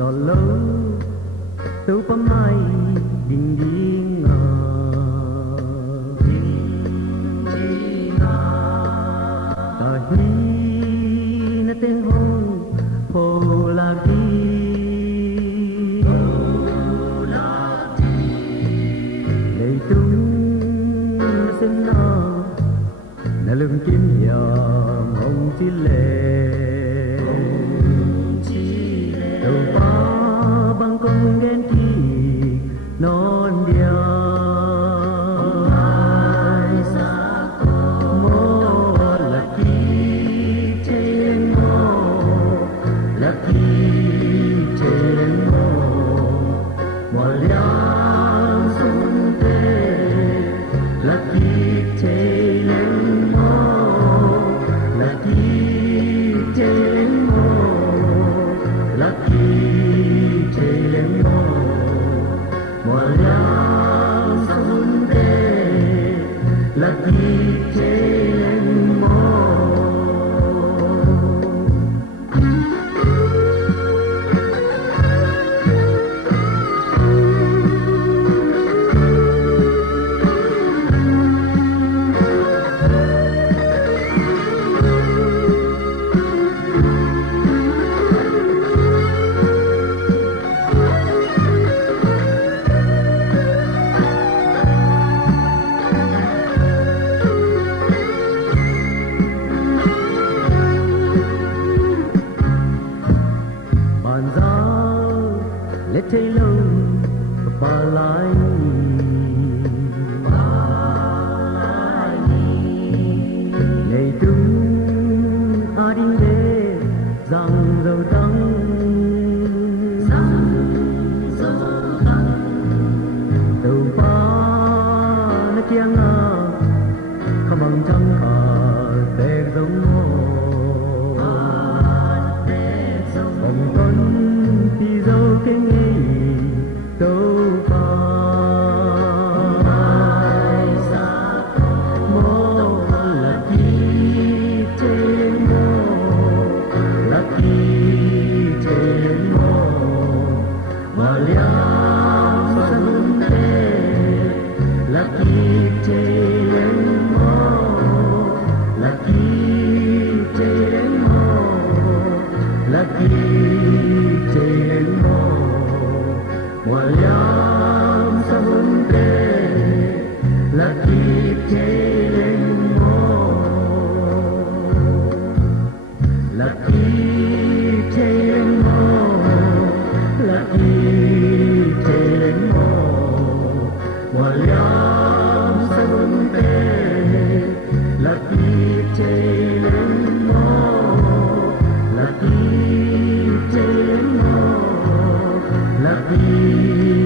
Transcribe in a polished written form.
solo tu pamai ding ding tahi na ten hong ho lagi lấy tung xin na na lưng kim yam hong chi lệ non dia mo lucky chen mo mo liang sun te lucky chen mo lucky chen mo lucky chen mo một liang sun te lucky chen mo let tay lông pa lai ngày tung a đi lê rằng dầu trắng dầu pa nó tiếng không bằng trăng cả đẹp giống hồng tuấn thì dâu kinh Lucky,